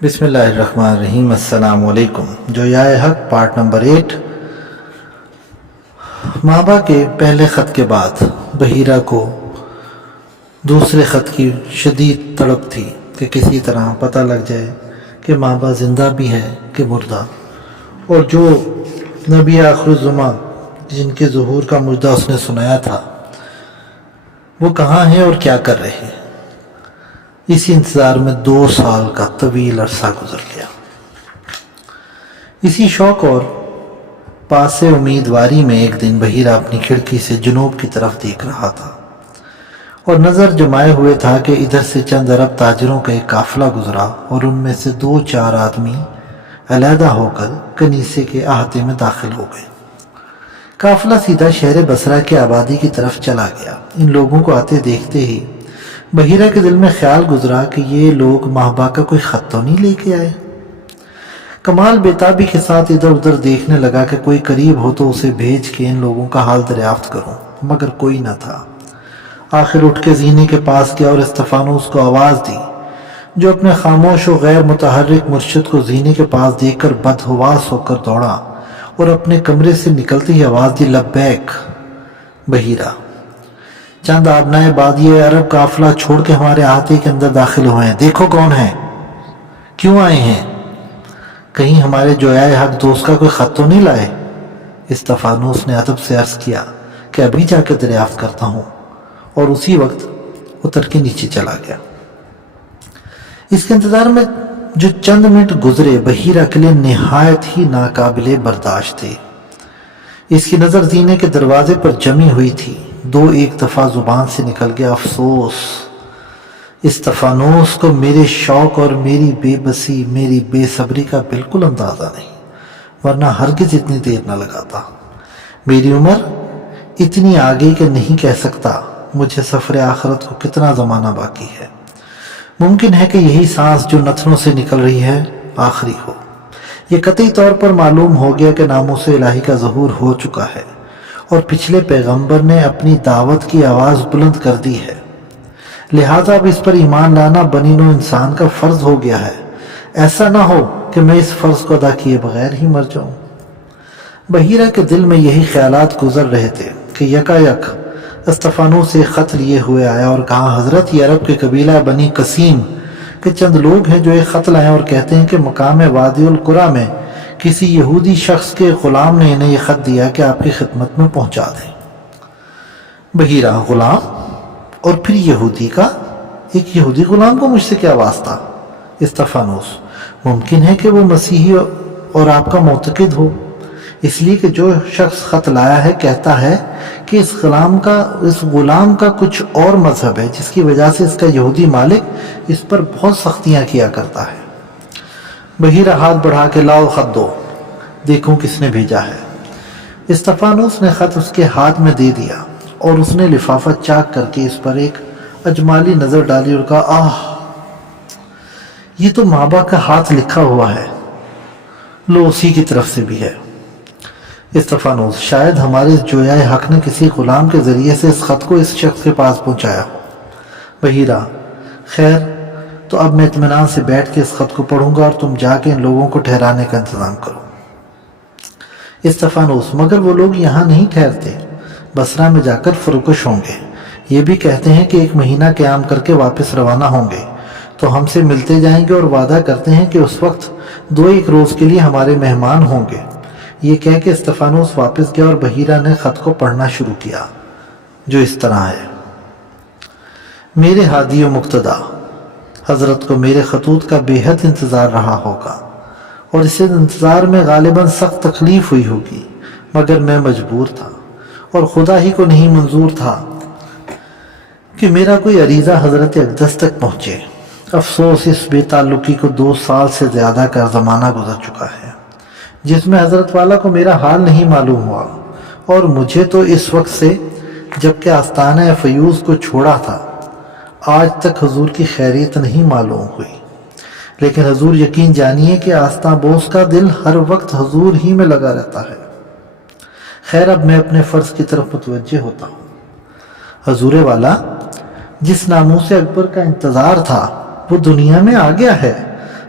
بسم اللہ الرحمن الرحیم۔ السلام علیکم۔ جویائے حق پارٹ نمبر 8۔ مابا کے پہلے خط کے بعد بحیرہ کو دوسرے خط کی شدید تڑپ تھی کہ کسی طرح پتہ لگ جائے کہ مابا زندہ بھی ہے کہ مردہ، اور جو نبی آخر الزمان جن کے ظہور کا مجدہ اس نے سنایا تھا وہ کہاں ہیں اور کیا کر رہے ہیں۔ اسی انتظار میں 2 سال کا طویل عرصہ گزر گیا۔ اسی شوق اور پاس امیدواری میں ایک دن بحیرہ اپنی کھڑکی سے جنوب کی طرف دیکھ رہا تھا اور نظر جمائے ہوئے تھا کہ ادھر سے چند عرب تاجروں کا ایک قافلہ گزرا اور ان میں سے 2-4 آدمی علیحدہ ہو کر کنیسے کے احاطے میں داخل ہو گئے۔ قافلہ سیدھا شہر بصرہ کے آبادی کی طرف چلا گیا۔ ان لوگوں کو آتے دیکھتے ہی بحیرہ کے دل میں خیال گزرا کہ یہ لوگ ماہبا کا کوئی خط تو نہیں لے کے آئے۔ کمال بیتابی کے ساتھ ادھر ادھر دیکھنے لگا کہ کوئی قریب ہو تو اسے بھیج کے ان لوگوں کا حال دریافت کروں، مگر کوئی نہ تھا۔ آخر اٹھ کے زینے کے پاس گیا اور استفانوس کو آواز دی، جو اپنے خاموش و غیر متحرک مرشد کو زینے کے پاس دیکھ کر بدحواس ہو کر دوڑا اور اپنے کمرے سے نکلتے ہی آواز دی، لبیک بحیرہ۔ چند آبنائے بادیہ عرب قافلہ چھوڑ کے ہمارے احاطے کے اندر داخل ہوئے ہیں، دیکھو کون ہیں، کیوں آئے ہیں، کہیں ہمارے جویائے حق دوست کا کوئی خط تو نہیں لائے۔ استفانوس نے ادب سے عرض کیا کہ ابھی جا کے دریافت کرتا ہوں، اور اسی وقت اتر کے نیچے چلا گیا۔ اس کے انتظار میں جو چند منٹ گزرے بحیرہ کے لیے نہایت ہی ناقابل برداشت تھے۔ اس کی نظر زینے کے دروازے پر جمی ہوئی تھی۔ 2-1 دفعہ زبان سے نکل گیا، افسوس، استفانوس کو میرے شوق اور میری بے بسی، میری بے صبری کا بالکل اندازہ نہیں، ورنہ ہرگز اتنی دیر نہ لگاتا۔ میری عمر اتنی آگے کہ نہیں کہہ سکتا مجھے سفر آخرت کو کتنا زمانہ باقی ہے۔ ممکن ہے کہ یہی سانس جو نتنوں سے نکل رہی ہے آخری ہو۔ یہ قطعی طور پر معلوم ہو گیا کہ ناموس الہی کا ظہور ہو چکا ہے اور پچھلے پیغمبر نے اپنی دعوت کی آواز بلند کر دی ہے، لہٰذا اب اس پر ایمان لانا بنی نوع انسان کا فرض ہو گیا ہے۔ ایسا نہ ہو کہ میں اس فرض کو ادا کیے بغیر ہی مر جاؤں۔ بحیرہ کے دل میں یہی خیالات گزر رہے تھے کہ یکایک استفانوس سے خط لیے ہوئے آیا اور کہا، حضرت یہ عرب کے قبیلہ بنی قسیم کے چند لوگ ہیں جو ایک خط لائے اور کہتے ہیں کہ مقام وادی القریٰ میں کسی یہودی شخص کے غلام نے انہیں یہ خط دیا کہ آپ کی خدمت میں پہنچا دیں۔ بحیرہ، غلام اور پھر یہودی کا؟ ایک یہودی غلام کو مجھ سے کیا واسطہ؟ استفانوس، ممکن ہے کہ وہ مسیحی اور آپ کا معتقد ہو، اس لیے کہ جو شخص خط لایا ہے کہتا ہے کہ اس غلام کا کچھ اور مذہب ہے، جس کی وجہ سے اس کا یہودی مالک اس پر بہت سختیاں کیا کرتا ہے۔ بحیرہ ہاتھ بڑھا کے، لاؤ خط دو، دیکھوں کس نے بھیجا ہے۔ استفانوس نے خط اس کے ہاتھ میں دے دیا اور اس نے لفافہ چاک کر کے اس پر ایک اجمالی نظر ڈالی اور کہا، آہ، یہ تو مابا کا ہاتھ لکھا ہوا ہے، لو اسی کی طرف سے بھی ہے۔ استفانوس، شاید ہمارے جویائے حق نے کسی غلام کے ذریعے سے اس خط کو اس شخص کے پاس پہنچایا ہو۔ بحیرہ، خیر تو اب میں اطمینان سے بیٹھ کے اس خط کو پڑھوں گا اور تم جا کے ان لوگوں کو ٹھہرانے کا انتظام کرو۔ استفانوس، مگر وہ لوگ یہاں نہیں ٹھہرتے، بصرہ میں جا کر فروکش ہوں گے۔ یہ بھی کہتے ہیں کہ 1 مہینہ قیام کر کے واپس روانہ ہوں گے، تو ہم سے ملتے جائیں گے اور وعدہ کرتے ہیں کہ اس وقت 2-1 روز کے لیے ہمارے مہمان ہوں گے۔ یہ کہہ کے استفانوس واپس گیا اور بحیرہ نے خط کو پڑھنا شروع کیا، جو اس طرح ہے، میرے ہادی و مقتدیٰ، حضرت کو میرے خطوط کا بے حد انتظار رہا ہوگا اور اس انتظار میں غالباً سخت تکلیف ہوئی ہوگی، مگر میں مجبور تھا اور خدا ہی کو نہیں منظور تھا کہ میرا کوئی عریضہ حضرت اقدس تک پہنچے۔ افسوس، اس بے تعلقی کو 2 سال سے زیادہ کا زمانہ گزر چکا ہے، جس میں حضرت والا کو میرا حال نہیں معلوم ہوا، اور مجھے تو اس وقت سے جب کہ آستانہ فیوز کو چھوڑا تھا آج تک حضور کی خیریت نہیں معلوم ہوئی۔ لیکن حضور یقین جانیے کہ آستاں بوس کا دل ہر وقت حضور ہی میں لگا رہتا ہے۔ خیر، اب میں اپنے فرض کی طرف متوجہ ہوتا ہوں۔ حضور والا، جس ناموس اکبر کا انتظار تھا وہ دنیا میں آ گیا ہے،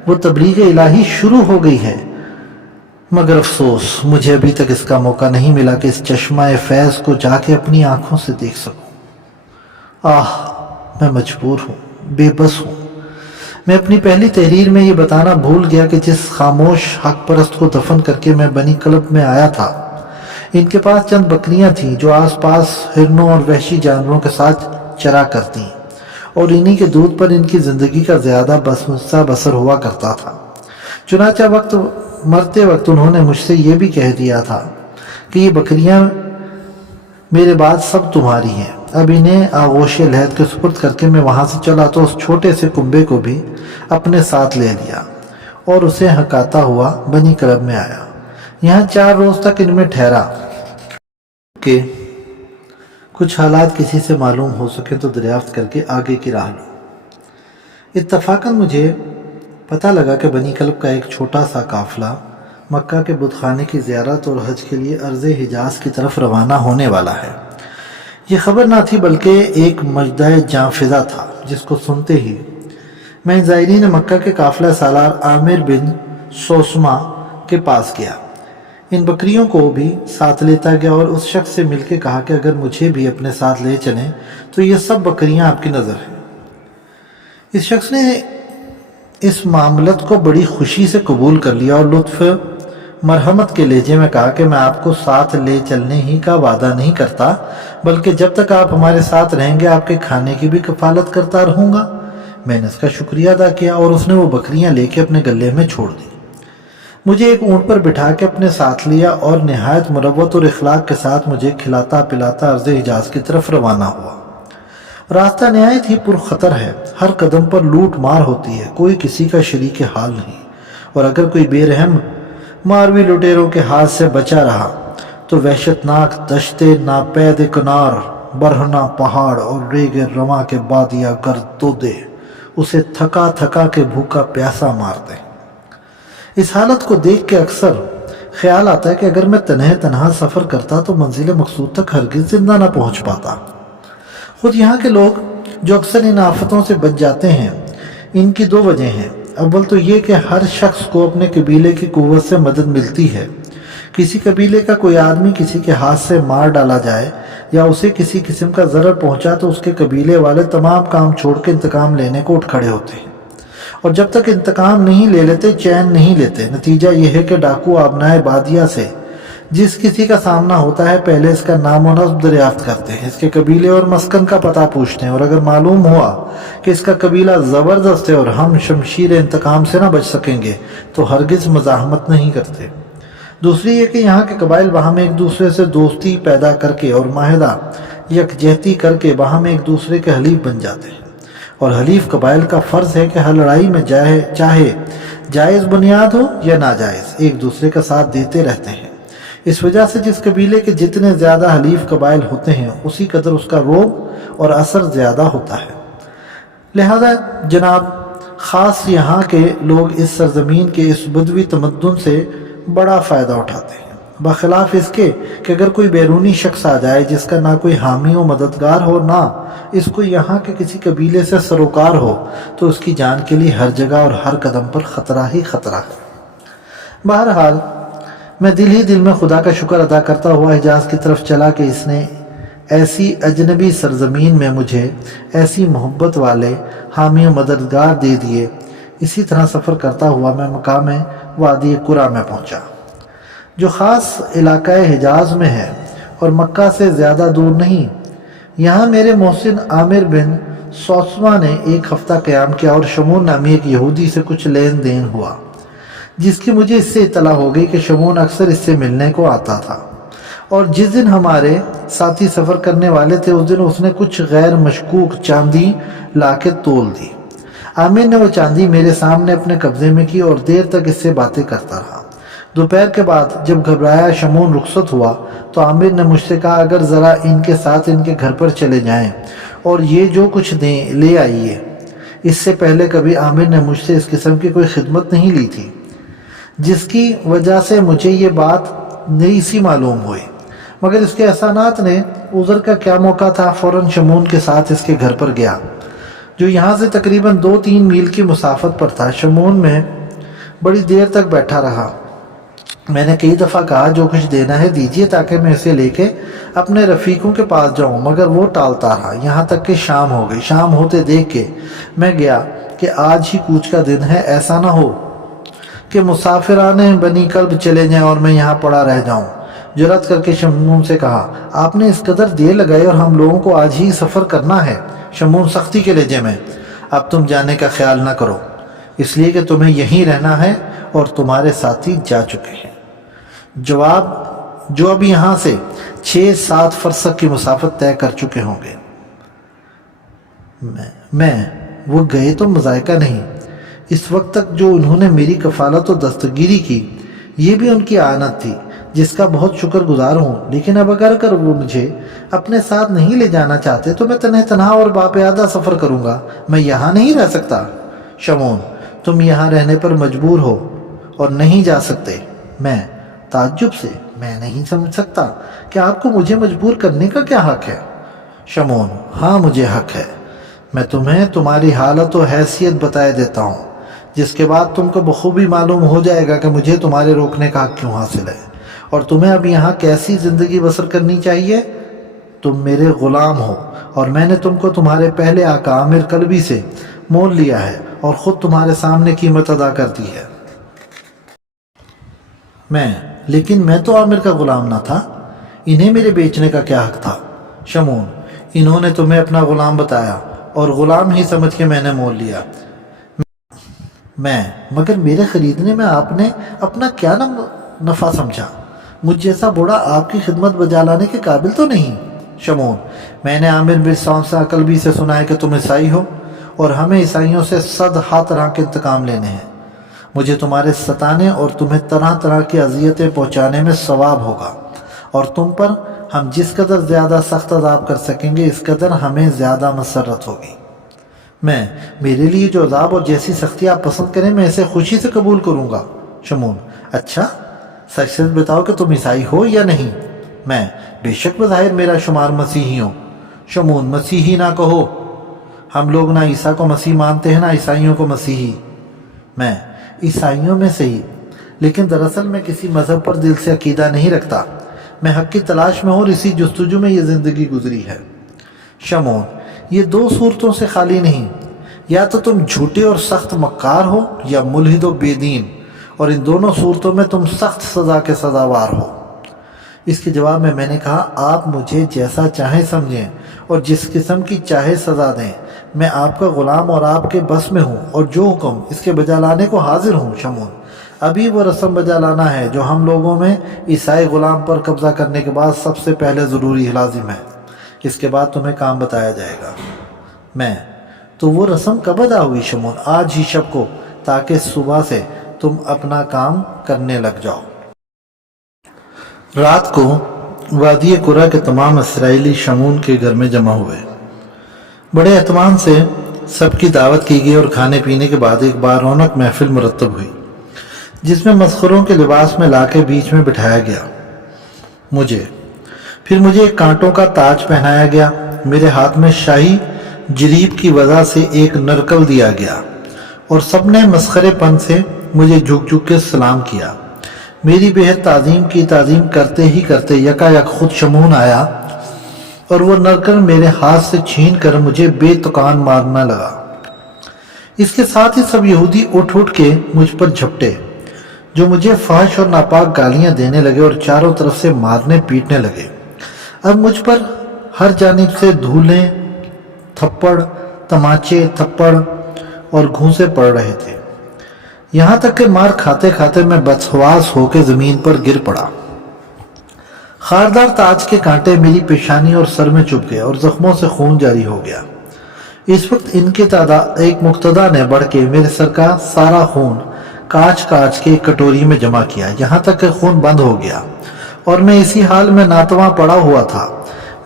वो तबलीग इलाही शुरू हो गई है। मगर अफसोस मुझे अभी तक इसका मौका नहीं मिला कि इस चश्मा फैज़ को जाके अपनी आंखों से देख सकूं। आह, मैं मजबूर हूँ, बेबस हूँ। मैं अपनी पहली तहरीर में ये बताना भूल गया कि जिस खामोश हक परस्त को दफन करके मैं बनी कलब में आया था, इनके पास चंद बकरियां थीं जो आसपास हिरनों और वहशी जानवरों के साथ चरा करती और इन्हीं के दूध पर इनकी ज़िंदगी का ज़्यादा बसर हुआ करता था। चुनाचा मरते वक्त उन्होंने मुझसे ये भी कह दिया था कि ये बकरियां मेरे बाद सब तुम्हारी हैं। अब इन्हें आगोश लहद के सुपुर्द करके मैं वहाँ से चला तो उस छोटे से कुंबे को भी अपने साथ ले लिया और उसे हकाता हुआ बनी कलब में आया। यहाँ 4 रोज़ तक इनमें ठहरा कि कुछ हालात किसी से मालूम हो सके तो दरियाफ्त करके आगे की राह लूँ। इत्तफाकन मुझे पता लगा कि बनी कलब का एक छोटा सा काफिला मक्का के बुतखाने की ज़ियारत और हज के लिए अर्ज़ हिजाज़ की तरफ रवाना होने वाला है। ये खबर ना थी बल्कि एक मजदाए जाँफिज़ा था, जिसको सुनते ही मैं ज़ायरीन मक्का के काफिला सालार आमिर बिन सोसमा के पास गया। इन बकरियों को भी साथ लेता गया और उस शख्स से मिलकर कहा कि अगर मुझे भी अपने साथ ले चलें तो ये सब बकरियां आपकी नज़र हैं। इस शख्स ने इस मामलत को बड़ी खुशी से कबूल कर लिया और लुत्फ़ मरहमत के लहजे में कहा कि मैं आपको साथ ले चलने ही का वादा नहीं करता, बल्कि जब तक आप हमारे साथ रहेंगे आपके खाने की भी कफालत करता रहूँगा। मैंने इसका शुक्रिया अदा किया और उसने वो बकरियां लेके अपने गले में छोड़ दी। मुझे एक ऊँट पर बिठा के अपने साथ लिया और नहायत मुरव्वत और इखलाक के साथ मुझे खिलाता पिलाता अर्ज़ हिजाज़ की तरफ रवाना हुआ। रास्ता नहायत ही पुरखतर है, हर कदम पर लूट मार होती है, कोई किसी का शरीक हाल नहीं, और अगर कोई बेरहम मारवी लुटेरों के हाथ से बचा रहा तो वहशतनाक दश्ते नापैद कनार, बरहना पहाड़ और रेगे रवा के बादिया गर्दोदे उसे थका थका के भूखा प्यासा मार दें। इस हालत को देख के अक्सर ख्याल आता है कि अगर मैं तन्हा सफ़र करता तो मंजिल मकसूद तक हरगिज़ जिंदा ना पहुंच पाता। खुद यहाँ के लोग जो अक्सर इन आफतों से बच जाते हैं, इनकी 2 वजह हैं। अव्वल तो ये कि हर शख्स को अपने कबीले की कुव्वत से मदद मिलती है। किसी कबीले का कोई आदमी किसी के हाथ से मार डाला जाए या उसे किसी किस्म का ज़रर पहुंचा तो उसके कबीले वाले तमाम काम छोड़ के इंतकाम लेने को उठ खड़े होते हैं, और जब तक इंतकाम नहीं ले लेते चैन नहीं लेते। नतीजा यह है कि डाकू आबनाए बादिया से जिस किसी का सामना होता है पहले इसका नाम और नस्ब दरियाफ्त करते हैं, इसके कबीले और मस्कन का पता पूछते हैं, और अगर मालूम हुआ कि इसका कबीला ज़बरदस्त है और हम शमशीर इंतकाम से ना बच सकेंगे तो हरगिज़ मज़ाहमत नहीं करते। दूसरी ये कि यहाँ के कबाइल वहाँ में एक दूसरे से दोस्ती पैदा करके और माहिदा यकजहती करके वहाँ में एक दूसरे के हलीफ बन जाते हैं, और हलीफ कबाइल का फ़र्ज़ है कि हर लड़ाई में चाहे जायज़ बुनियाद हो या नाजायज़ एक दूसरे का साथ देते रहते हैं। इस वजह से जिस कबीले के जितने ज़्यादा हलीफ कबाइल होते हैं उसी कदर उसका रोब और असर ज़्यादा होता है। लिहाजा जनाब ख़ास यहाँ के लोग इस सरजमीन के इस बदवी तमद्दुन से बड़ा फ़ायदा उठाते हैं, बखिलाफ़ इसके कि अगर कोई बैरूनी शख्स आ जाए जिसका ना कोई हामी व मददगार हो, ना इसको यहाँ के किसी कबीले से सरोकार हो, तो उसकी जान के लिए हर जगह और हर कदम पर ख़तरा ही ख़तरा है। बहरहाल मैं दिल ही दिल में खुदा का शुक्र अदा करता हुआ हिजाज़ की तरफ चला कि इसने ऐसी अजनबी सरजमीन में मुझे ऐसी मोहब्बत वाले हामी व मददगार दे दिए। इसी तरह सफ़र करता हुआ मैं मकाम वादी कुरा में पहुँचा, जो ख़ास इलाक़ाए हिजाज़ में है और मक्का से ज़्यादा दूर नहीं। यहाँ मेरे मोहसिन आमिर बिन सोसमा ने 1 हफ़्ता क़याम किया और शमून नामी एक यहूदी से कुछ लेन देन हुआ, जिसकी मुझे इससे इत्तला हो गई कि शमून अक्सर इससे मिलने को आता था, और जिस दिन हमारे साथी सफ़र करने वाले थे उस दिन उसने कुछ गैर मशकूक चांदी लाके तोल दी। आमिर ने वो चांदी मेरे सामने अपने कब्ज़े में की और देर तक इससे बातें करता रहा। दोपहर के बाद जब घबराया शमून रुखसत हुआ तो आमिर ने मुझसे कहा, अगर ज़रा इनके साथ इनके घर पर चले जाएं और ये जो कुछ दें ले आइए। इससे पहले कभी आमिर ने मुझसे इस किस्म की कोई खिदमत नहीं ली थी, जिसकी वजह से मुझे ये बात नई सी मालूम हुई। मगर इसके एहसानात ने उज़र का क्या मौका था। फ़ौरन शमून के साथ इसके घर पर गया, जो यहाँ से तकरीबन 2-3 मील की मुसाफत पर था। शमून में बड़ी देर तक बैठा रहा। मैंने कई दफ़ा कहा जो कुछ देना है दीजिए ताकि मैं इसे लेके अपने रफ़ीकों के पास जाऊं, मगर वो टालता रहा। यहाँ तक कि शाम हो गई। शाम होते देख के मैं गया कि आज ही कूच का दिन है, ऐसा ना हो कि मुसाफिराने बनी कल्ब चले जाएं और मैं यहाँ पड़ा रह जाऊं। जुर्रत करके शमून से कहा, आपने इस कदर देर लगाई और हम लोगों को आज ही सफ़र करना है। शमून सख्ती के लहजे में, अब तुम जाने का ख्याल ना करो, इसलिए कि तुम्हें यहीं रहना है और तुम्हारे साथी जा चुके हैं। जवाब, जो अब यहाँ से 6-7 फरसक की मुसाफत तय कर चुके होंगे। मैं वो गए तो मज़ायका नहीं। इस वक्त तक जो उन्होंने मेरी कफालत और दस्तगीरी की, ये भी उनकी आनत थी जिसका बहुत शुक्रगुजार हूँ। लेकिन अब अगर वो मुझे अपने साथ नहीं ले जाना चाहते तो मैं तन्हा और बाक़यादा सफ़र करूँगा। मैं यहाँ नहीं रह सकता। शमून, तुम यहाँ रहने पर मजबूर हो और नहीं जा सकते। मैं ताज्जुब से, मैं नहीं समझ सकता कि आपको मुझे मजबूर करने का क्या हक है। शमून, हाँ मुझे हक है। मैं तुम्हें तुम्हारी हालत और हैसियत बताए देता हूँ, जिसके बाद तुमको बखूबी मालूम हो जाएगा कि मुझे तुम्हारे रोकने का हक क्यों हासिल है और तुम्हें अब यहाँ कैसी ज़िंदगी बसर करनी चाहिए। तुम मेरे ग़ुलाम हो और मैंने तुमको तुम्हारे पहले आका आमिर कल्बी से मोल लिया है और ख़ुद तुम्हारे सामने कीमत अदा कर दी है। लेकिन मैं तो आमिर का ग़ुलाम ना था, इन्हें मेरे बेचने का क्या हक था। शमून, इन्होंने तुम्हें अपना ग़ुलाम बताया और ग़ुलाम ही समझ के मैंने मोल लिया। मगर मेरे ख़रीदने में आपने अपना क्या नफ़ा समझा। मुझ जैसा बूढ़ा आपकी खिदमत बजा लाने के काबिल तो नहीं। शमून, मैंने आमिर बिन सौसा कल्बी से सुना है कि तुम ईसाई हो और हमें ईसाइयों से 100 तरह के इंतकाम लेने हैं। मुझे तुम्हारे सताने और तुम्हें तरह तरह की अजियतें पहुँचाने में सवाब होगा और तुम पर हम जिस कदर ज़्यादा सख्त अज़ाब कर सकेंगे इस कदर हमें ज़्यादा मसरत होगी। मेरे लिए जो अज़ाब और जैसी सख्ती आप पसंद करें मैं इसे खुशी से कबूल करूँगा। शमून, अच्छा सच सच बताओ कि तुम ईसाई हो या नहीं। बेशक बज़ाहिर मेरा शुमार मसीही हूँ। शमून, मसीही ना कहो, हम लोग ना ईसा को मसीह मानते हैं ना ईसाइयों को मसीही। ईसाइयों में सही, लेकिन दरअसल मैं किसी मज़हब पर दिल से अकीदा नहीं रखता। मैं हक़ की तलाश में हूँ और इसी जुस्तजू में ये ज़िंदगी गुजरी है। शमून, ये 2 सूरतों से खाली नहीं, या तो तुम झूठे और सख्त मक्कार हो या मुल्हिद व बेदीन, और इन दोनों सूरतों में तुम सख्त सज़ा के सज़ावार हो। इसके जवाब में मैंने कहा, आप मुझे जैसा चाहें समझें और जिस किस्म की चाहे सज़ा दें, मैं आपका ग़ुलाम और आपके बस में हूँ और जो हुक्म इसके बजा लाने को हाजिर हूँ। शमून, अभी वो रस्म बजा लाना है जो हम लोगों में ईसाई ग़ुलाम पर कब्ज़ा करने के बाद सबसे पहले ज़रूरी लाजिम है। इसके बाद तुम्हें काम बताया जाएगा। तो वो रस्म कब अदा हुई। शमून, आज ही शब को, ताकि सुबह से तुम अपना काम करने लग जाओ। रात को वादी कुरा के तमाम इसराइली शमून के घर में जमा हुए। बड़े एहतमाम से सबकी दावत की गई और खाने पीने के बाद एक बार रौनक महफिल मुरतब हुई, जिसमें मस्खरों के लिबास में लाके बीच में बिठाया गया। फिर मुझे एक कांटों का ताज पहनाया गया। मेरे हाथ में शाही जरीब की वजह से एक नरकल दिया गया और सबने मस्खरेपन से मुझे झुक झुक के सलाम किया। मेरी बेहद ताज़ीम करते ही करते यकायक खुद शमून आया और वो नरकल मेरे हाथ से छीन कर मुझे बेतुकान मारने लगा। इसके साथ ही सब यहूदी उठ के मुझ पर झपटे, जो मुझे फहश और नापाक गालियां देने लगे और चारों तरफ से मारने पीटने लगे। अब मुझ पर हर जानिब से धूलें, थप्पड़, तमाचे, थप्पड़ और घूंसे पड़ रहे थे। यहाँ तक कि मार खाते खाते मैं बदहवास होकर ज़मीन पर गिर पड़ा। खारदार ताज के कांटे मेरी पेशानी और सर में चुभ गए और जख्मों से खून जारी हो गया। इस वक्त इनके एक मुक्तदा ने बढ़ के मेरे सर का सारा खून काच के एक कटोरी में जमा किया, यहाँ तक कि खून बंद हो गया और मैं इसी हाल में नातवा पड़ा हुआ था।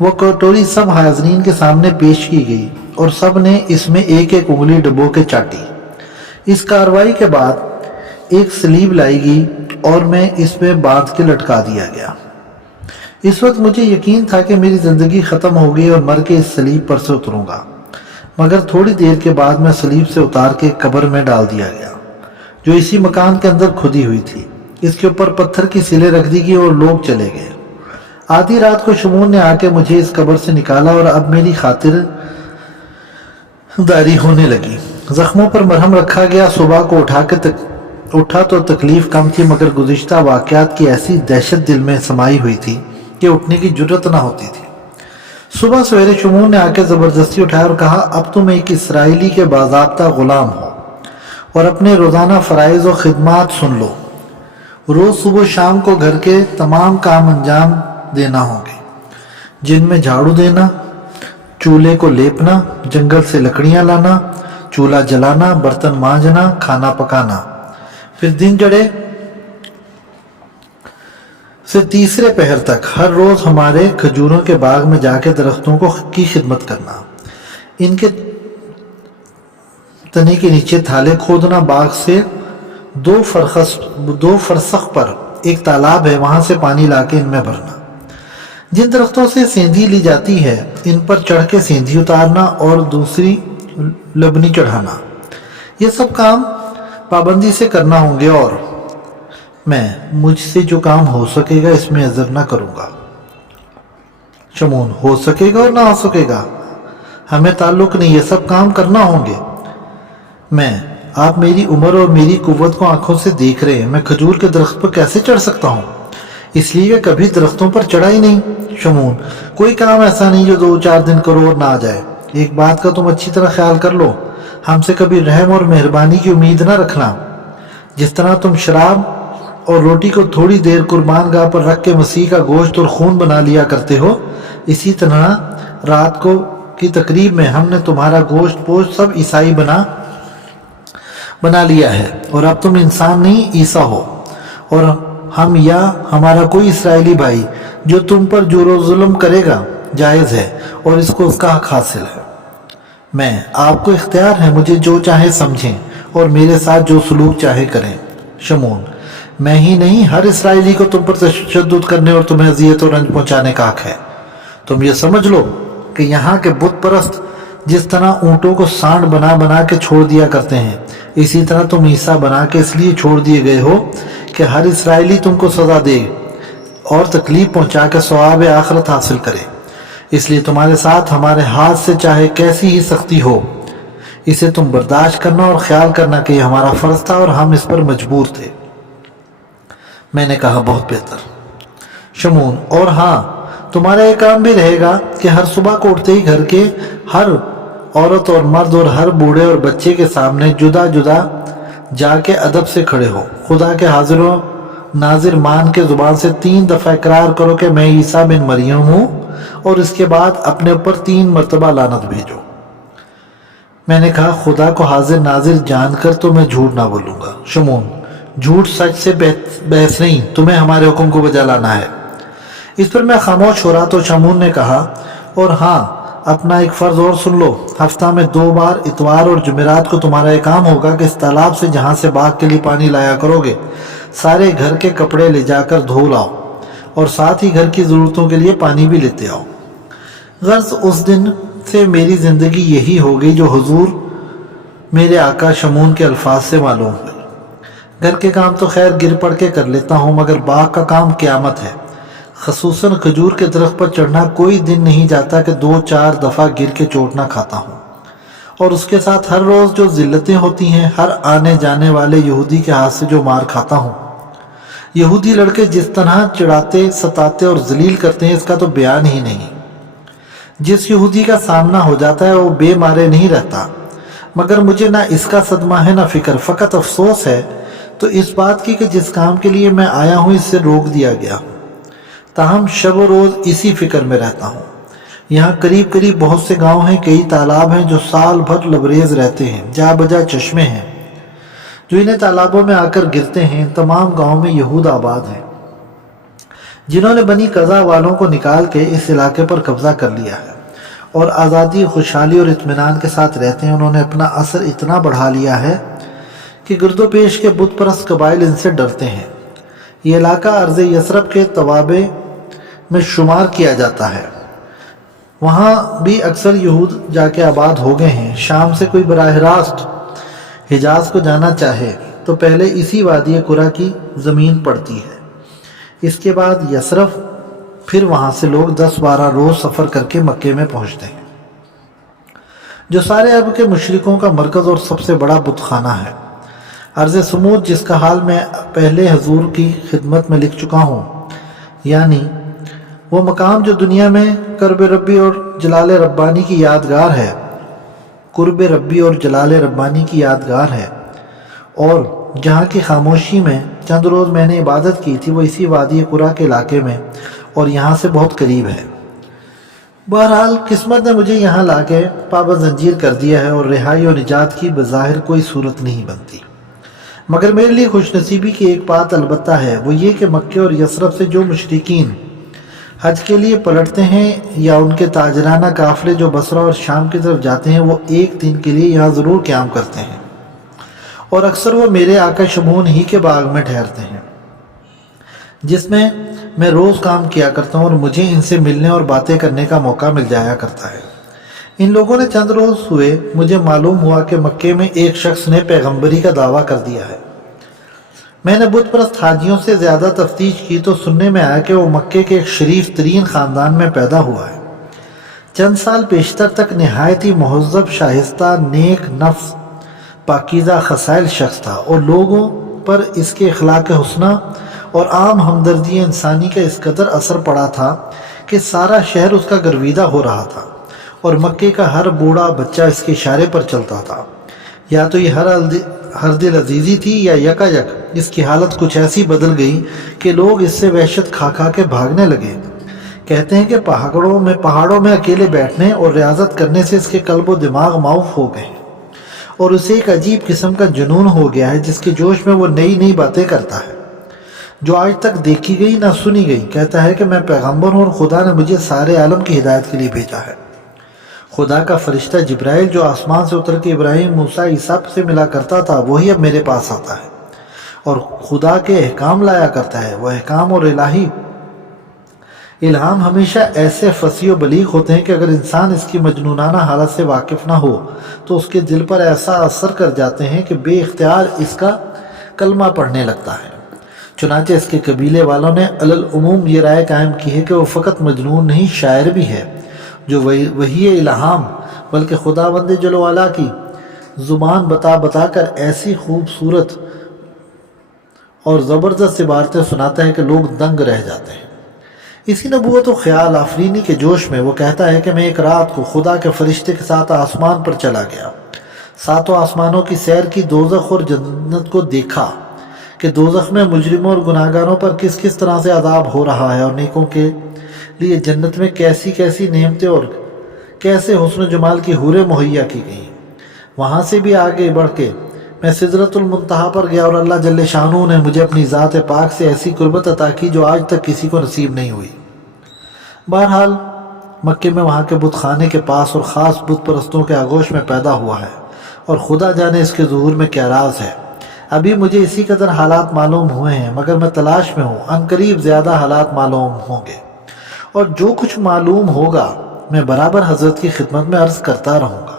वो कटोरी सब हाज़रीन के सामने पेश की गई और सब ने इसमें एक एक उंगली डुबो के चाटी। इस कार्रवाई के बाद एक सलीब लाई गई और मैं इसमें बांध के लटका दिया गया। इस वक्त मुझे यकीन था कि मेरी ज़िंदगी ख़त्म हो गई और मर के इस सलीब पर से उतरूंगा, मगर थोड़ी देर के बाद मैं सलीब से उतार के कब्र में डाल दिया गया। जो इसी मकान के अंदर खुदी हुई थी। इसके ऊपर पत्थर की सिलें रख दी गई और लोग चले गए। आधी रात को शमून ने आके मुझे इस कब्र से निकाला और अब मेरी खातिरदारी होने लगी। जख्मों पर मरहम रखा गया। सुबह को उठा तो तकलीफ कम थी, मगर गुज़िश्ता वाक़यात की ऐसी दहशत दिल में समाई हुई थी कि उठने की जुर्रत ना होती थी। सुबह सवेरे शमून ने आके ज़बरदस्ती उठाया और कहा, अब तुम एक इसराइली के बाज़ाब्ता ग़ुलाम हो और अपने रोज़ाना फ़राइज़ और ख़िदमात सुन लो। रोज़ सुबह शाम को घर के तमाम काम अंजाम देना होंगे, जिनमें झाड़ू देना, चूल्हे को लेपना, जंगल से लकड़ियाँ लाना, चूल्हा जलाना, बर्तन मांजना, खाना पकाना। फिर दिन चढ़े से तीसरे पहर तक हर रोज हमारे खजूरों के बाग में जाके दरख्तों की खिदमत करना, इनके तने के नीचे थाले खोदना, बाग से दो फरसख पर एक तालाब है, वहां से पानी लाके इनमें भरना। जिन दरख्तों से सेंधी ली जाती है इन पर चढ़ के सेंधी उतारना और दूसरी लबनी चढ़ाना। ये सब काम पाबंदी से करना होंगे और मुझसे जो काम हो सकेगा इसमें अज़र ना करूंगा। शमून, हो सकेगा और ना हो सकेगा हमें ताल्लुक नहीं, ये सब काम करना होंगे। आप मेरी उम्र और मेरी कुव्वत को आंखों से देख रहे हैं, मैं खजूर के दरख्त पर कैसे चढ़ सकता हूँ, इसलिए कभी दरख्तों पर चढ़ा ही नहीं। शमून, कोई काम ऐसा नहीं जो 2-4 दिन करो और ना आ जाए। एक बात का तुम अच्छी तरह ख्याल कर लो, हमसे कभी रहम और मेहरबानी की उम्मीद ना रखना। जिस तरह तुम शराब और रोटी को थोड़ी देर कुर्बान गाह पर रख के मसीह का गोश्त और खून बना लिया करते हो, इसी तरह रात को की तकरीब में हमने तुम्हारा गोश्त पोस्ट सब ईसाई बना लिया है और अब तुम इंसान नहीं ईसा हो, और हम या हमारा कोई इसराइली भाई जो तुम पर जुल्म करेगा जायज़ है और इसको उसका हक हासिल है। आपको इख्तियार है, मुझे जो चाहे समझें और मेरे साथ जो सलूक चाहे करें। शमून, मैं ही नहीं, हर इसराइली को तुम पर तशद्दुद करने और तुम्हें अज़ियत और रंज पहुंचाने का हक है। तुम ये समझ लो कि यहाँ के बुत परस्त जिस तरह ऊँटों को सांड बना बना के छोड़ दिया करते हैं, इसी तरह तुम ईसा बना के इसलिए छोड़ दिए गए हो कि हर इसराइली तुमको सज़ा दे और तकलीफ पहुंचा के सवाब आखिरत हासिल करे। इसलिए तुम्हारे साथ हमारे हाथ से चाहे कैसी ही सख्ती हो, इसे तुम बर्दाश्त करना और ख्याल करना कि यह हमारा फर्ज था और हम इस पर मजबूर थे। मैंने कहा, बहुत बेहतर। शमून, और हाँ, तुम्हारा एक काम भी रहेगा कि हर सुबह को उठते ही घर के हर औरत और मर्द और हर बूढ़े और बच्चे के सामने जुदा जुदा जाके अदब से खड़े हो, खुदा के हाजिर नाजिर मान के जुबान से 3 दफ़ा इकरार करो कि मैं ईसा बिन मरियम हूँ, और इसके बाद अपने ऊपर 3 मरतबा लानत भेजो। मैंने कहा, खुदा को हाजिर नाजिर जानकर तो मैं झूठ ना बोलूँगा। शमून, झूठ सच से बहस नहीं, तुम्हें हमारे हुक्म को बजा लाना है। इस पर मैं खामोश हो रहा तो शमून ने कहा, और हाँ, अपना एक फ़र्ज और सुन लो, हफ्ता में 2 बार इतवार और जुमेरात को तुम्हारा एक काम होगा कि इस तालाब से जहाँ से बाग के लिए पानी लाया करोगे, सारे घर के कपड़े ले जाकर धो लाओ और साथ ही घर की ज़रूरतों के लिए पानी भी लेते आओ। गर्ज उस दिन से मेरी ज़िंदगी यही हो गई जो हुजूर मेरे आका शमून के अल्फाज से मालूम हुई। घर के काम तो खैर गिर पड़ के कर लेता हूँ, मगर बाग का काम क़यामत है। खसूसन खजूर के दरख्त पर चढ़ना कोई दिन नहीं जाता कि 2-4 दफ़ा गिर के चोट ना खाता हूँ, और उसके साथ हर रोज़ जो ज़िल्लतें होती हैं, हर आने जाने वाले यहूदी के हाथ से जो मार खाता हूँ। यहूदी लड़के जिस तरह चिढ़ाते, सताते और जलील करते हैं, इसका तो बयान ही नहीं। जिस यहूदी का सामना हो जाता है वो बेमारे नहीं रहता, मगर मुझे ना इसका सदमा है ना फिक्र, फ़कत अफसोस है तो इस बात की कि जिस काम के लिए मैं आया हूँ इससे रोक दिया गया। ताहम शब रोज़ इसी फिक्र में रहता हूँ। यहाँ करीब करीब बहुत से गांव हैं, कई तालाब हैं जो साल भर लबरेज रहते हैं, जा बजा चश्मे हैं जो इन्हें तालाबों में आकर गिरते हैं। तमाम गांव में यहूद आबाद हैं जिन्होंने बनी कज़ा वालों को निकाल के इस इलाके पर कब्जा कर लिया है और आज़ादी, खुशहाली और इत्मीनान के साथ रहते हैं। उन्होंने अपना असर इतना बढ़ा लिया है कि गिरदो पेश के बुत परस्त कबाइल इनसे डरते हैं। ये इलाका अर्ज़ यसरब के तवाबे में शुमार किया जाता है। वहाँ भी अक्सर यहूद जाके आबाद हो गए हैं। शाम से कोई बराह रास्त हिजाज को जाना चाहे तो تو پہلے اسی وادی قرا کی زمین پڑتی ہے، اس کے بعد یثرف، پھر وہاں سے لوگ 10-12 روز سفر کر کے مکے میں پہنچتے ہیں، جو سارے عرب کے مشرکوں کا مرکز اور سب سے بڑا بت خانہ ہے۔ ارض سمود، جس کا حال میں پہلے حضور کی خدمت میں لکھ چکا ہوں، یعنی وہ مقام جو دنیا میں قرب ربی اور جلال ربانی کی یادگار ہے، قرب ربی اور جلال ربانی کی یادگار ہے، اور جہاں کی خاموشی میں چند روز میں نے عبادت کی تھی، وہ اسی وادی قرا کے علاقے میں اور یہاں سے بہت قریب ہے۔ بہرحال قسمت نے مجھے یہاں لا کے پابند زنجیر کر دیا ہے، اور رہائی و نجات کی بظاہر کوئی صورت نہیں بنتی، مگر میرے لیے خوش نصیبی کی ایک بات البتہ ہے، وہ یہ کہ مکے اور یثرب سے جو مشرکین حج کے لیے پلٹتے ہیں یا ان کے تاجرانہ قافلے جو بصرہ اور شام کی طرف جاتے ہیں، وہ ایک دن کے لیے یہاں ضرور قیام کرتے ہیں، اور اکثر وہ میرے آقا شمعون ہی کے باغ میں ٹھہرتے ہیں، جس میں میں روز کام کیا کرتا ہوں، اور مجھے ان سے ملنے اور باتیں کرنے کا موقع مل جایا کرتا ہے۔ ان لوگوں نے چند روز ہوئے مجھے معلوم ہوا کہ مکے میں ایک شخص نے پیغمبری کا دعویٰ کر دیا ہے۔ میں نے بت پرست حاجیوں سے زیادہ تفتیش کی تو سننے میں آیا کہ وہ مکے کے ایک شریف ترین خاندان میں پیدا ہوا ہے، چند سال پیشتر تک نہایت ہی مہذب، شائستہ، نیک نفس، پاکیزہ خصائل شخص تھا، اور لوگوں پر اس کے اخلاق حسنہ اور عام ہمدردی انسانی کا اس قدر اثر پڑا تھا کہ سارا شہر اس کا گرویدہ ہو رہا تھا، اور مکے کا ہر بوڑھا بچہ اس کے اشارے پر چلتا تھا۔ یا تو یہ ہر دل عزیزی تھی، یا یکا یک اس کی حالت کچھ ایسی بدل گئی کہ لوگ اس سے وحشت کھا کھا کے بھاگنے لگے۔ کہتے ہیں کہ پہاڑوں میں اکیلے بیٹھنے اور ریاضت کرنے سے اس کے قلب و دماغ معاف ہو گئے، اور اسے ایک عجیب قسم کا جنون ہو گیا ہے، جس کے جوش میں وہ نئی نئی باتیں کرتا ہے جو آج تک دیکھی گئی نہ سنی گئی۔ کہتا ہے کہ میں پیغمبر ہوں اور خدا نے مجھے سارے عالم کی ہدایت کے لیے بھیجا ہے۔ خدا کا فرشتہ جبرائیل جو آسمان سے اتر کے ابراہیم، موسیٰ، عیسیٰ سے ملا کرتا تھا، وہی اب میرے پاس آتا ہے اور خدا کے احکام لایا کرتا ہے۔ وہ احکام اور الہی الہام ہمیشہ ایسے فصیح و بلیغ ہوتے ہیں کہ اگر انسان اس کی مجنونانہ حالت سے واقف نہ ہو تو اس کے دل پر ایسا اثر کر جاتے ہیں کہ بے اختیار اس کا کلمہ پڑھنے لگتا ہے۔ چنانچہ اس کے قبیلے والوں نے علی العموم یہ رائے قائم کی ہے کہ وہ فقط مجنون نہیں، شاعر بھی ہے، جو وحی الہام بلکہ خداوند جل وعلا کی زبان بتا بتا کر ایسی خوبصورت اور زبردست عبارتیں سناتا ہے کہ لوگ دنگ رہ جاتے ہیں۔ اسی نبوت و خیال آفرینی کے جوش میں وہ کہتا ہے کہ میں ایک رات کو خدا کے فرشتے کے ساتھ آسمان پر چلا گیا، ساتوں آسمانوں کی سیر کی، دوزخ اور جنت کو دیکھا کہ دوزخ میں مجرموں اور گناہگاروں پر کس کس طرح سے عذاب ہو رہا ہے، اور نیکوں کے لیے جنت میں کیسی کیسی نعمتیں اور کیسے حسن و جمال کی حوریں مہیا کی گئیں۔ وہاں سے بھی آگے بڑھ کے میں سدرۃ المنتہا پر گیا، اور اللہ جل شانہ نے مجھے اپنی ذات پاک سے ایسی قربت عطا کی جو آج تک کسی کو نصیب نہیں ہوئی۔ بہرحال مکے میں وہاں کے بت خانے کے پاس اور خاص بت پرستوں کے آغوش میں پیدا ہوا ہے، اور خدا جانے اس کے ظہور میں کیا راز ہے۔ ابھی مجھے اسی قدر حالات معلوم ہوئے ہیں، مگر میں تلاش میں ہوں، عنقریب زیادہ حالات معلوم ہوں گے، اور جو کچھ معلوم ہوگا میں برابر حضرت کی خدمت میں عرض کرتا رہوں گا،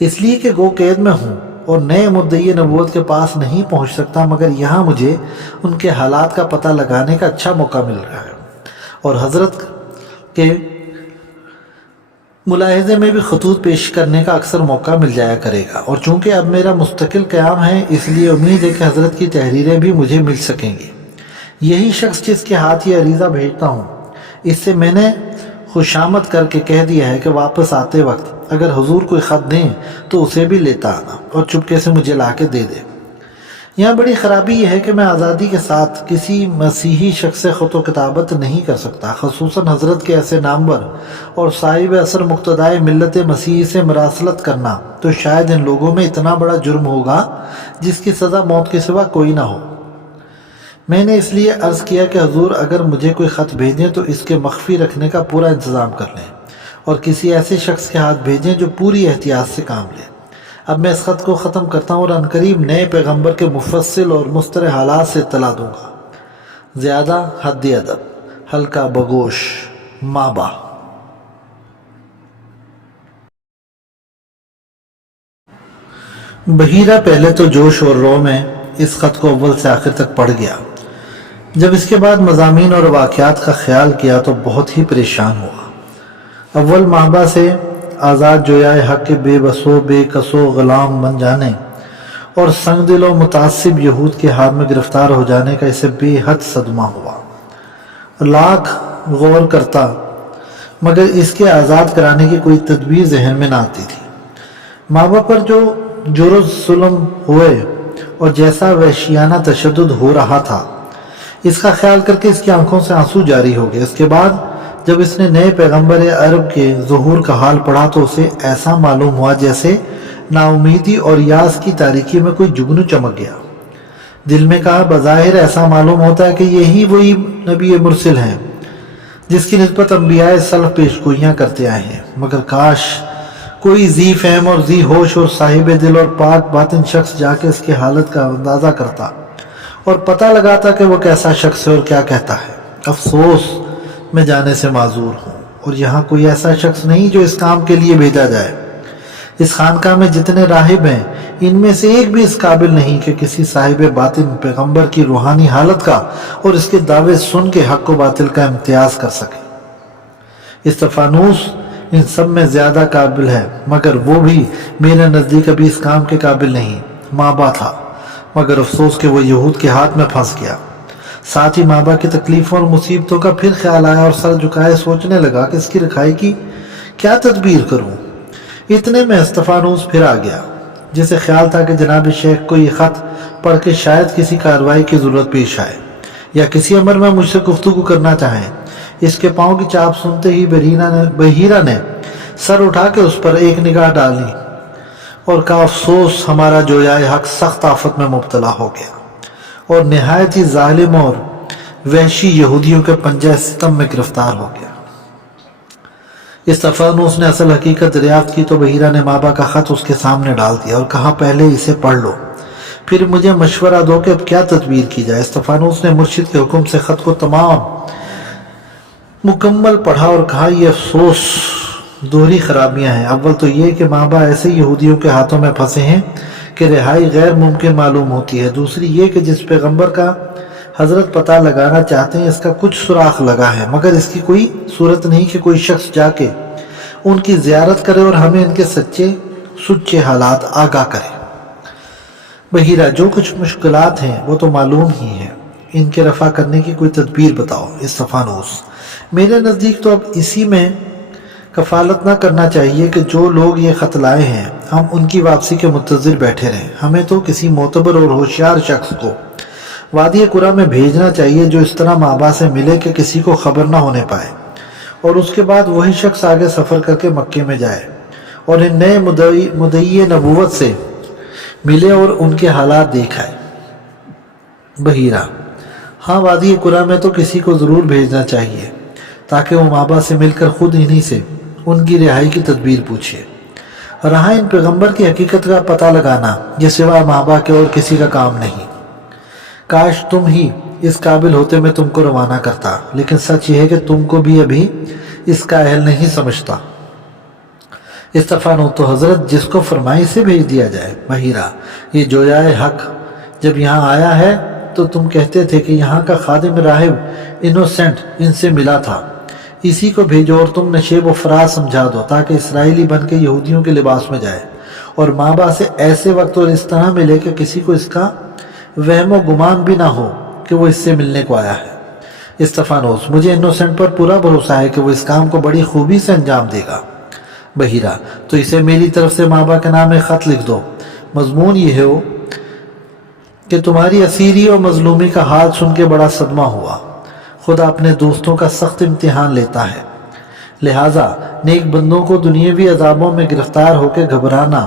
اس لیے کہ گو قید میں ہوں اور نئے مدعی نبوت کے پاس نہیں پہنچ سکتا، مگر یہاں مجھے ان کے حالات کا پتہ لگانے کا اچھا موقع مل رہا ہے، اور حضرت کے ملاحظے میں بھی خطوط پیش کرنے کا اکثر موقع مل جایا کرے گا، اور چونکہ اب میرا مستقل قیام ہے، اس لیے امید ہے کہ حضرت کی تحریریں بھی مجھے مل سکیں گی۔ یہی شخص جس کے ہاتھ یہ عریضہ بھیجتا ہوں، اس سے میں نے خوشامد کر کے کہہ دیا ہے کہ واپس آتے وقت اگر حضور کوئی خط دیں تو اسے بھی لیتا آنا، اور چپکے سے مجھے لا کے دے دے۔ یہاں بڑی خرابی یہ ہے کہ میں آزادی کے ساتھ کسی مسیحی شخص سے خط و کتابت نہیں کر سکتا، خصوصاً حضرت کے ایسے نامور اور صاحب اثر مقتدائے ملت مسیحی سے مراسلت کرنا تو شاید ان لوگوں میں اتنا بڑا جرم ہوگا جس کی سزا موت کے سوا کوئی نہ ہو۔ میں نے اس لیے عرض کیا کہ حضور اگر مجھے کوئی خط بھیجیں تو اس کے مخفی رکھنے کا پورا انتظام کر لیں، اور کسی ایسے شخص کے ہاتھ بھیجیں جو پوری احتیاط سے کام لے۔ اب میں اس خط کو ختم کرتا ہوں، اور عنقریب نئے پیغمبر کے مفصل اور مستر حالات سے اطلاع دوں گا۔ زیادہ حد ادب، ہلکا بگوش، مابا۔ बहीरा पहले तो जोश और रो में इस ख़त को अव्वल से आखिर तक पढ़ गया। जब इसके बाद मज़ामीन और वाक़यात का ख्याल किया तो बहुत ही परेशान हुआ। अव्वल महबा से आज़ाद जोयाए हक़ के बेबसो बेकसो ग़ुलाम बन जाने और संग दिल और मुतासिब यहूद के हाथ में गिरफ्तार हो जाने का इसे बेहद सदमा हुआ। लाख गौर करता मगर इसके आज़ाद कराने की कोई तदबीर जहन में ना आती थी। माँ बाप पर जो जुर्म जुल्म हुए और जैसा वहशियाना तशद्दुद हो रहा था, इसका ख्याल करके इसकी आंखों से आंसू जारी हो गए। इसके बाद जब इसने नए पैगंबर अरब के ज़ुहूर का हाल पढ़ा तो उसे ऐसा मालूम हुआ जैसे नाउमीदी और यास की तारीकी में कोई जुगनू चमक गया। दिल में कहा, बज़ाहिर ऐसा मालूम होता है कि यही वही नबी मुरसिल हैं जिसकी निस्बत अंबियाए सल्फ पेशगोइयाँ करते आए हैं, मगर काश कोई जी फहम और जी होश और साहिब दिल और पाक बातिन शख्स जाके इसकी हालत का अंदाज़ा करता और पता लगाता कि वो कैसा शख्स है और क्या कहता है। अफसोस मैं जाने से माजूर हूँ और यहाँ कोई ऐसा शख्स नहीं जो इस काम के लिए भेजा जाए। इस खानका में जितने राहिब हैं, इनमें से एक भी इस काबिल नहीं कि किसी साहिब बातिन पैगंबर की रूहानी हालत का और इसके दावे सुन के हक व बातिल का इम्तियाज कर सके। इस्तफानूस इन सब में ज्यादा काबिल है, मगर वो भी मेरे नज़दीक अभी इस काम के काबिल नहीं। माबा था, मगर अफसोस कि वो यहूद के हाथ में फंस गया। साथ ही माबा की तकलीफों और मुसीबतों का फिर ख्याल आया और सर झुकाए सोचने लगा कि इसकी रखाई की क्या तदबीर करूं। इतने में इस्तफानूस फिर आ गया, जिसे ख्याल था कि जनाब शेख को ये ख़त पढ़ के शायद किसी कार्रवाई की ज़रूरत पेश आए या किसी अमर में मुझसे गुफ्तगू करना चाहें। इसके पाँव की चाप सुनते ही बहीरा ने सर उठा के उस पर एक निगाह डाली और कहा, अफसोस हमारा जोयाए हक सख्त आफत में मुब्तला हो गया और नहायत ही जालिम और वहशी यहूदियों के पंजे सितम में गिरफ्तार हो गया। इस्तफानूस ने असल हकीकत दरियाफ्त की तो बहीरा ने माबा का ख़त उसके सामने डाल दिया और कहा, पहले इसे पढ़ लो, फिर मुझे मशवरा दो कि अब क्या तदबीर की जाए। इस्तफानूस ने मुर्शिद के हुक्म से ख़त को तमाम मुकम्मल पढ़ा और कहा, यह अफसोस दोहरी खराबियां हैं। अव्वल तो ये कि माबा ऐसे यहूदियों के हाथों में फंसे हैं कि रिहाई गैर मुमकिन मालूम होती है। दूसरी ये कि जिस पैगंबर का हजरत पता लगाना चाहते हैं इसका कुछ सुराख लगा है, मगर इसकी कोई सूरत नहीं कि कोई शख्स जाके उनकी ज़ियारत करे और हमें इनके सुच्चे हालात आगाह करे। बहीरा, जो कुछ मुश्किलात हैं वो तो मालूम ही है, इनके रफा करने की कोई तदबीर बताओ। इस्तफानूस, मेरे नज़दीक तो अब इसी में कफालत ना करना चाहिए कि जो लोग ये ख़त लाए हैं हम उनकी वापसी के मुंतज़िर बैठे रहें। हमें तो किसी मोतबर और होशियार शख्स को वादी कुरा में भेजना चाहिए जो इस तरह माबा से मिले कि किसी को खबर ना होने पाए, और उसके बाद वही शख्स आगे सफ़र करके मक्के में जाए और इन नए मुदई नबूवत से मिले और उनके हालात देखाए। बहीरा, हाँ, वादी कुरा में तो किसी को ज़रूर भेजना चाहिए ताकि वो माबा से मिलकर खुद इन्हीं से उनकी रिहाई की तदबीर पूछे। रहा इन पैगंबर की हकीकत का पता लगाना ये सिवा माबा के और किसी का काम नहीं। काश तुम ही इस काबिल होते मैं तुमको रवाना करता, लेकिन सच यह है कि तुमको भी अभी इसका अहल नहीं समझता। इस्तफानूस, तो हजरत जिसको फरमाई से भेज दिया जाए। बहीरा, ये जोयाए हक जब यहाँ आया है तो तुम कहते थे कि यहाँ का खादिम राहिब इनोसेंट इनसे मिला था, इसी को भेजो और तुम नशेब व फराज समझा दो ताकि इसराइली बन के यहूदियों के लिबास में जाए और माबा से ऐसे वक्त और इस तरह मिले कि किसी को इसका वहम व गुमान भी ना हो कि वो इससे मिलने को आया है। इस्तफानूस, मुझे इनोसेंट पर पूरा भरोसा है कि वो इस काम को बड़ी खूबी से अंजाम देगा। बहीरा, तो इसे मेरी तरफ से माबा के नाम एक ख़त लिख दो। मजमून ये हो कि तुम्हारी असीरी और मजलूमी का हाल सुन के बड़ा सदमा हुआ। खुदा अपने दोस्तों का सख्त इम्तिहान लेता है, लिहाजा नेक बंदों को दुनियावी अजाबों में गिरफ्तार होकर घबराना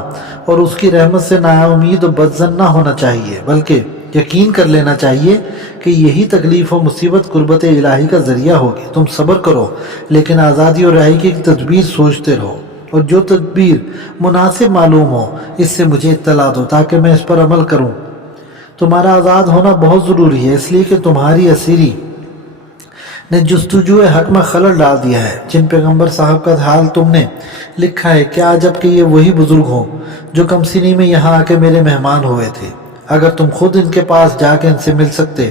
और उसकी रहमत से नाउमीद और बदजन ना होना चाहिए, बल्कि यकीन कर लेना चाहिए कि यही तकलीफ और मुसीबत कुर्बत इलाही का जरिया होगी। तुम सब्र करो, लेकिन आज़ादी और रिहाई की तदबीर सोचते रहो और जो तदबीर मुनासिब मालूम हो इससे मुझे इत्तला दो ताकि मैं इस पर अमल करूँ। तुम्हारा आज़ाद होना बहुत ज़रूरी है, इसलिए कि तुम्हारी असीरी نے جستجوئے حق میں خلل ڈال دیا ہے۔ جن پیغمبر صاحب کا حال تم نے لکھا ہے، کیا عجب کہ یہ وہی بزرگ ہوں جو کم سنی میں یہاں آ کے میرے مہمان ہوئے تھے۔ اگر تم خود ان کے پاس جا کے ان سے مل سکتے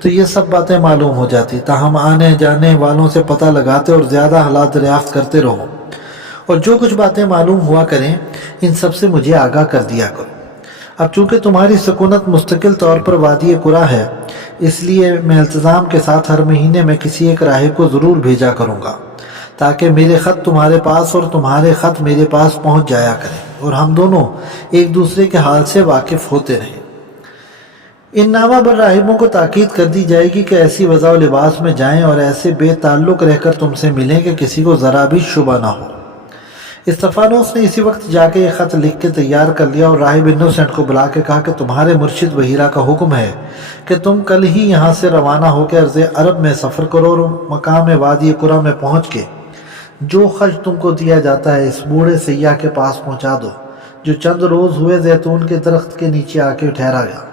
تو یہ سب باتیں معلوم ہو جاتی، تاہم آنے جانے والوں سے پتہ لگاتے اور زیادہ حالات دریافت کرتے رہو، اور جو کچھ باتیں معلوم ہوا کریں ان سب سے مجھے آگاہ کر دیا کرو۔ اب چونکہ تمہاری سکونت مستقل طور پر وادی قرا ہے، اس لیے میں التزام کے ساتھ ہر مہینے میں کسی ایک راہب کو ضرور بھیجا کروں گا، تاکہ میرے خط تمہارے پاس اور تمہارے خط میرے پاس پہنچ جایا کریں، اور ہم دونوں ایک دوسرے کے حال سے واقف ہوتے رہیں۔ ان نامہ بر راہبوں کو تاکید کر دی جائے گی کہ ایسی وضع و لباس میں جائیں اور ایسے بے تعلق رہ کر تم سے ملیں کہ کسی کو ذرا بھی شبہ نہ ہو۔ استفانوس نے اسی وقت جا کے یہ خط لکھ کے تیار کر لیا اور راہب انوسنٹ کو بلا کے کہا کہ تمہارے مرشد بحیرہ کا حکم ہے کہ تم کل ہی یہاں سے روانہ ہو کے ارض عرب میں سفر کرو اور مقام وادی قرا میں پہنچ کے جو خرچ تم کو دیا جاتا ہے اس بوڑھے سیاح کے پاس پہنچا دو، جو چند روز ہوئے زیتون کے درخت کے نیچے آ کے ٹھہرا گیا،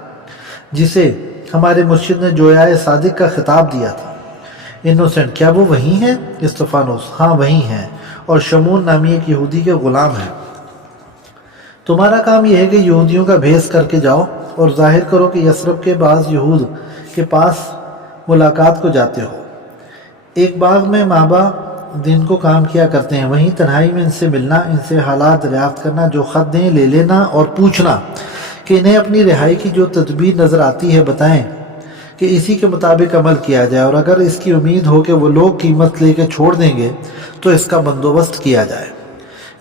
جسے ہمارے مرشد نے جویائے صادق کا خطاب دیا تھا۔ انوسنٹ: کیا وہ وہی ہیں؟ استفانوس: ہاں وہی ہیں، اور شمون نامی ایک یہودی کے غلام ہیں۔ تمہارا کام یہ ہے کہ یہودیوں کا بھیس کر کے جاؤ اور ظاہر کرو کہ یثرب کے بعض یہود کے پاس ملاقات کو جاتے ہو۔ ایک باغ میں مابا دن کو کام کیا کرتے ہیں، وہیں تنہائی میں ان سے ملنا، ان سے حالات دریافت کرنا، جو خط دیں لے لینا اور پوچھنا کہ انہیں اپنی رہائی کی جو تدبیر نظر آتی ہے بتائیں کہ اسی کے مطابق عمل کیا جائے، اور اگر اس کی امید ہو کہ وہ لوگ قیمت لے کے چھوڑ دیں گے تو اس کا بندوبست کیا جائے۔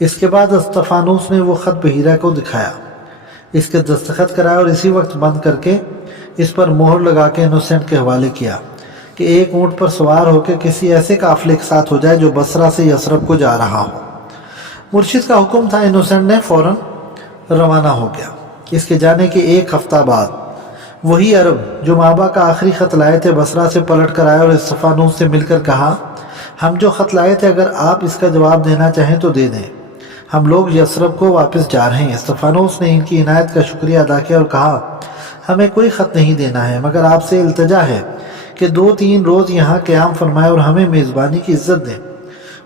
اس کے بعد استفانوس نے وہ خط بحیرہ کو دکھایا، اس کے دستخط کرائے اور اسی وقت بند کر کے اس پر مہر لگا کے انوسنٹ کے حوالے کیا کہ ایک اونٹ پر سوار ہو کے کسی ایسے قافلے کے ساتھ ہو جائے جو بصرہ سے یثرب کو جا رہا ہو۔ مرشد کا حکم تھا، انوسنٹ نے فوراً روانہ ہو گیا۔ اس کے جانے کے ایک ہفتہ بعد وہی عرب جو مابا کا آخری خط لائے تھے بصرہ سے پلٹ کر آئے اور استفانوس سے مل کر کہا، ہم جو خط لائے تھے اگر آپ اس کا جواب دینا چاہیں تو دے دیں، ہم لوگ یثرب کو واپس جا رہے ہیں۔ استفانوس نے ان کی عنایت کا شکریہ ادا کیا اور کہا، ہمیں کوئی خط نہیں دینا ہے، مگر آپ سے التجا ہے کہ 2-3 روز یہاں قیام فرمائے اور ہمیں میزبانی کی عزت دیں۔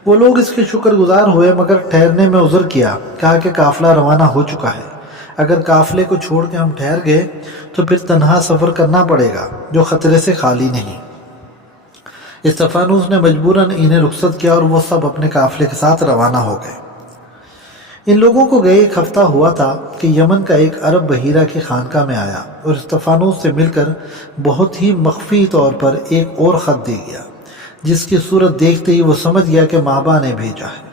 وہ لوگ اس کے شکر گزار ہوئے، مگر ٹھہرنے میں عذر کیا، کہا کہ قافلہ روانہ ہو چکا ہے، اگر قافلے کو چھوڑ کے ہم ٹھہر گئے تو پھر تنہا سفر کرنا پڑے گا جو خطرے سے خالی نہیں۔ استفانوس نے مجبوراً انہیں رخصت کیا اور وہ سب اپنے قافلے کے ساتھ روانہ ہو گئے۔ ان لوگوں کو گئے 1 ہفتہ ہوا تھا کہ یمن کا ایک عرب بحیرہ کی خانقاہ میں آیا اور استفانوس سے مل کر بہت ہی مخفی طور پر ایک اور خط دے گیا، جس کی صورت دیکھتے ہی وہ سمجھ گیا کہ مابا نے بھیجا ہے۔